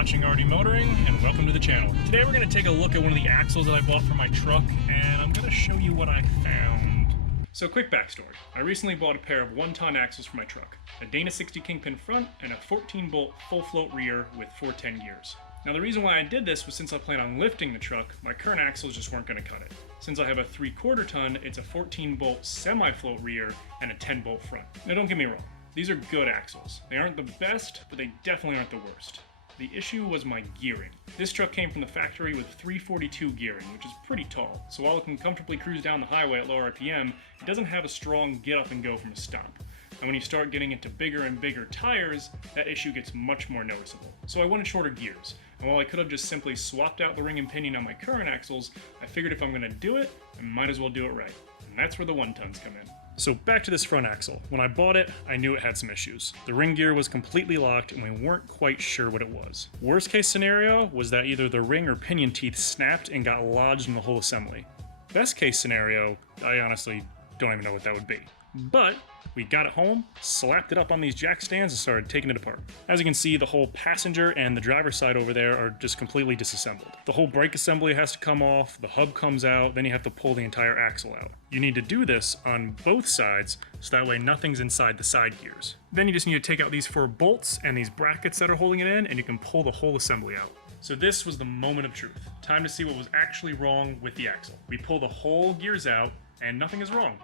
watching RD Motoring, and welcome to the channel. Today we're going to take a look at one of the axles that I bought for my truck, and I'm going to show you what I found. So quick backstory. I recently bought a pair of 1-ton axles for my truck. A Dana 60 Kingpin front and a 14-bolt full float rear with 410 gears. Now the reason why I did this was since I plan on lifting the truck, my current axles just weren't going to cut it. Since I have a 3/4 ton, it's a 14-bolt semi-float rear and a 10-bolt front. Now don't get me wrong, these are good axles. They aren't the best, but they definitely aren't the worst. The issue was my gearing. This truck came from the factory with 342 gearing, which is pretty tall, so while it can comfortably cruise down the highway at low RPM, it doesn't have a strong get up and go from a stop. And when you start getting into bigger and bigger tires, that issue gets much more noticeable. So I wanted shorter gears, and while I could have just simply swapped out the ring and pinion on my current axles, I figured if I'm going to do it, I might as well do it right. And that's where the 1-tons come in. So back to this front axle. When I bought it, I knew it had some issues. The ring gear was completely locked and we weren't quite sure what it was. Worst case scenario was that either the ring or pinion teeth snapped and got lodged in the whole assembly. Best case scenario, I honestly don't even know what that would be. But we got it home, slapped it up on these jack stands, and started taking it apart. As you can see, the whole passenger and the driver's side over there are just completely disassembled. The whole brake assembly has to come off, the hub comes out, then you have to pull the entire axle out. You need to do this on both sides, so that way nothing's inside the side gears. Then you just need to take out these 4 bolts and these brackets that are holding it in, and you can pull the whole assembly out. So this was the moment of truth. Time to see what was actually wrong with the axle. We pull the whole gears out, and nothing is wrong.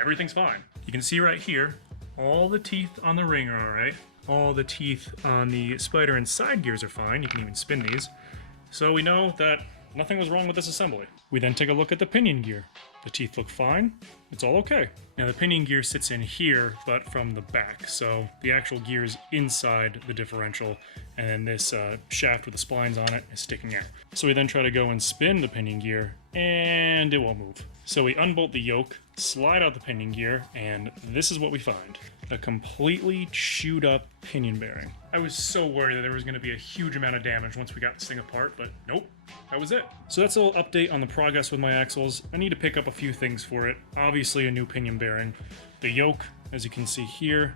Everything's fine. You can see right here, all the teeth on the ring are alright. All the teeth on the spider and side gears are fine. You can even spin these. So we know that nothing was wrong with this assembly. We then take a look at the pinion gear. The teeth look fine. It's all okay. Now the pinion gear sits in here, but from the back. So the actual gear is inside the differential, and then this shaft with the splines on it is sticking out. So we then try to go and spin the pinion gear, and it won't move. So we unbolt the yoke, slide out the pinion gear, and this is what we find. A completely chewed up pinion bearing. I was so worried that there was going to be a huge amount of damage once we got this thing apart, but nope, that was it. So that's a little update on the progress with my axles. I need to pick up a few things for it. Obviously a new pinion bearing. The yoke, as you can see here,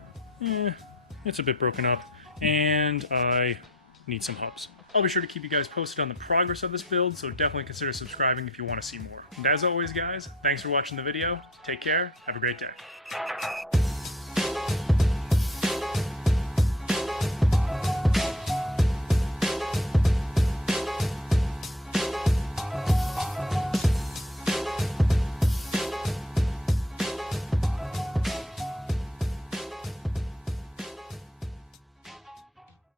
it's a bit broken up, and I need some hubs. I'll be sure to keep you guys posted on the progress of this build, so definitely consider subscribing if you want to see more. And as always, guys, thanks for watching the video. Take care. Have a great day.